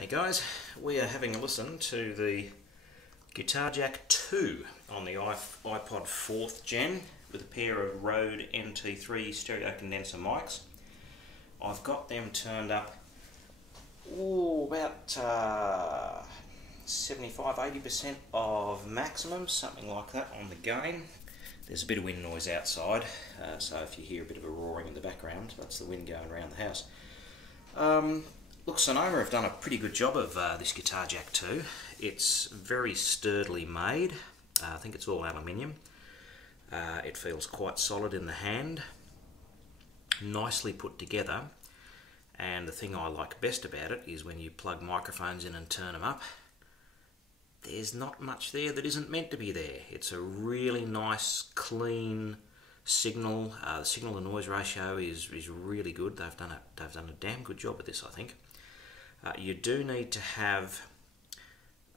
Hey guys, we are having a listen to the Guitar Jack 2 on the iPod 4th gen with a pair of Rode NT3 stereo condenser mics. I've got them turned up about 75-80% of maximum, something like that on the gain. There's a bit of wind noise outside, so if you hear a bit of a roaring in the background, that's the wind going around the house. Look, Sonoma have done a pretty good job of this Guitar Jack 2. It's very sturdily made. I think it's all aluminium. It feels quite solid in the hand, nicely put together, and the thing I like best about it is when you plug microphones in and turn them up, there's not much there that isn't meant to be there. It's a really nice, clean signal. The signal to noise ratio is really good. They've done a damn good job at this, I think. You do need to have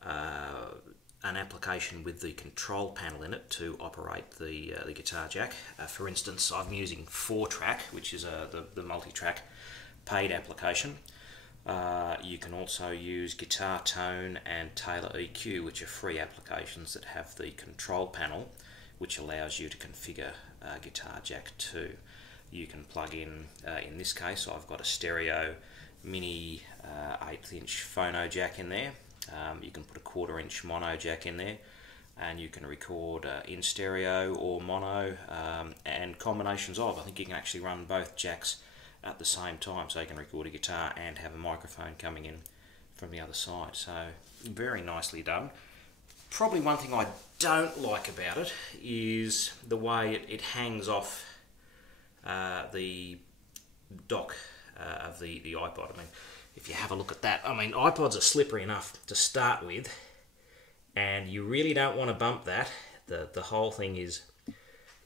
an application with the control panel in it to operate the Guitar Jack. For instance, I'm using FourTrack, which is the multi-track paid application. You can also use Guitar Tone and Taylor EQ, which are free applications that have the control panel, which allows you to configure Guitar Jack 2. You can plug in this case, I've got a stereo mini 1/8 inch phono jack in there. You can put a 1/4 inch mono jack in there, and you can record in stereo or mono, and combinations of. I think you can actually run both jacks at the same time, so you can record a guitar and have a microphone coming in from the other side. So very nicely done. Probably one thing I don't like about it is the way it hangs off the dock of the iPod. I mean, if you have a look at that, I mean, iPods are slippery enough to start with, and you really don't want to bump that. The whole thing is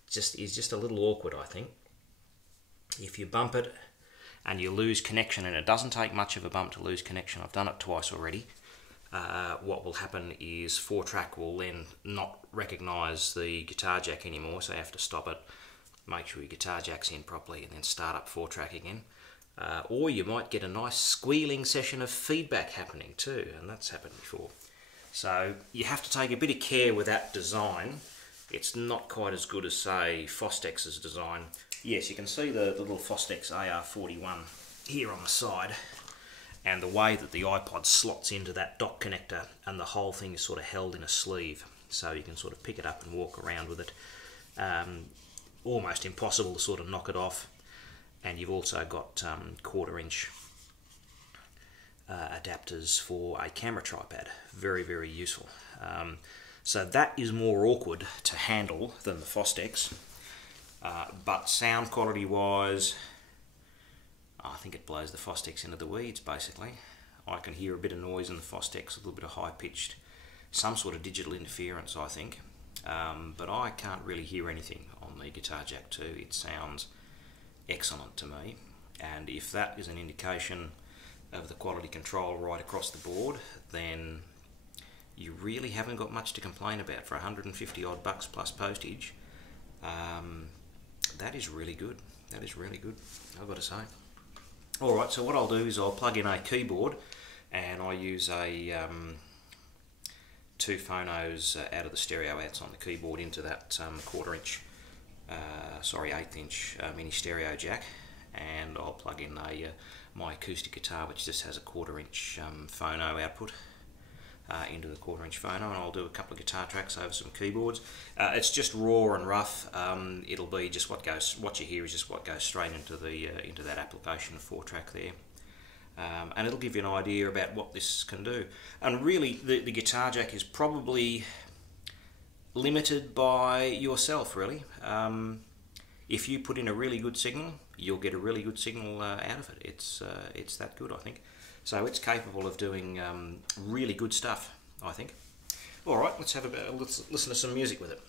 just a little awkward, I think. If you bump it and you lose connection, and it doesn't take much of a bump to lose connection, I've done it twice already, what will happen is FourTrack will then not recognise the Guitar Jack anymore, so you have to stop it, make sure your Guitar Jack's in properly, and then start up FourTrack again. Or you might get a nice squealing session of feedback happening too, and that's happened before. So you have to take a bit of care with that design. It's not quite as good as, say, Fostex's design. Yes, you can see the little Fostex AR41 here on the side, and the way that the iPod slots into that dock connector, and the whole thing is sort of held in a sleeve, so you can sort of pick it up and walk around with it. Almost impossible to sort of knock it off. And you've also got 1/4 inch adapters for a camera tripod. Very, very useful. So that is more awkward to handle than the Fostex. But sound quality wise, I think it blows the Fostex into the weeds, basically. I can hear a bit of noise in the Fostex, a little bit of high-pitched, some sort of digital interference, I think. But I can't really hear anything on the Guitar Jack 2. It sounds excellent to me, and if that is an indication of the quality control right across the board, then you really haven't got much to complain about. For 150 odd bucks plus postage, that is really good. That is really good, I've got to say. Alright, so what I'll do is I'll plug in a keyboard, and I use a 2 phonos out of the stereo outs on the keyboard into that 1/4 inch 1/8 inch mini stereo jack, and I'll plug in my acoustic guitar, which just has a 1/4 inch phono output into the 1/4 inch phono, and I'll do a couple of guitar tracks over some keyboards. It's just raw and rough. It'll be just what you hear is just what goes straight into that application of FourTrack there. And it'll give you an idea about what this can do. And really, the Guitar Jack is probably limited by yourself, really. If you put in a really good signal, you'll get a really good signal out of it. It's that good, I think. So it's capable of doing really good stuff, I think. All right, let's listen to some music with it.